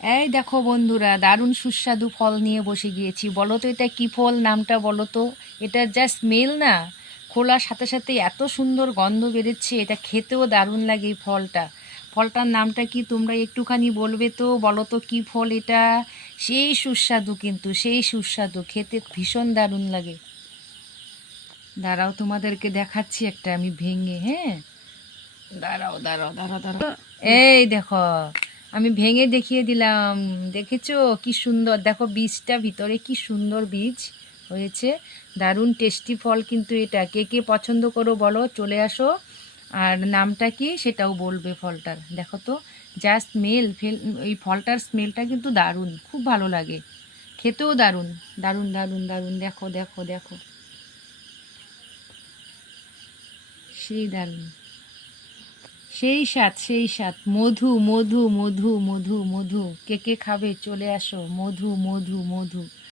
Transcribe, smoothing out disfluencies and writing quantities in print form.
এই দেখো বন্ধুরা, দারুণ সুস্বাদু ফল নিয়ে বসে গিয়েছি। বলো তো এটা কি ফল, নামটা বলো তো। এটা জাস্ট স্মেল না, খোলার সাথে সাথে এত সুন্দর গন্ধ বেরোচ্ছে, এটা খেতেও দারুণ লাগে এই ফলটা। ফলটার নামটা কি তোমরা একটুখানি বলবে তো? বলো তো কি ফল এটা। সেই সুস্বাদু, কিন্তু সেই সুস্বাদু, খেতে ভীষণ দারুণ লাগে। দাঁড়াও, তোমাদেরকে দেখাচ্ছি একটা আমি ভেঙে, হ্যাঁ। দাঁড়াও দাঁড়াও দাঁড়াও দাঁড়াও, এই দেখো, আমি ভেঙে দেখিয়ে দিলাম। দেখেছো কি সুন্দর, দেখো বীজটা ভিতরে কি সুন্দর বীজ হয়েছে। দারুণ টেস্টি ফল কিন্তু এটা। কে কে পছন্দ করো বলো, চলে আসো। আর নামটা কি সেটাও বলবে ফলটার। দেখো তো, যা স্মেল ফেল, এই ফলটার স্মেলটা কিন্তু দারুণ, খুব ভালো লাগে, খেতেও দারুণ। দারুণ দারুণ দারুণ, দেখো দেখো দেখো, সেই দারুণ, সেই স্বাদ সেই স্বাদ। মধু মধু মধু মধু মধু, কে কে খাবে চলে আসো। মধু মধু মধু।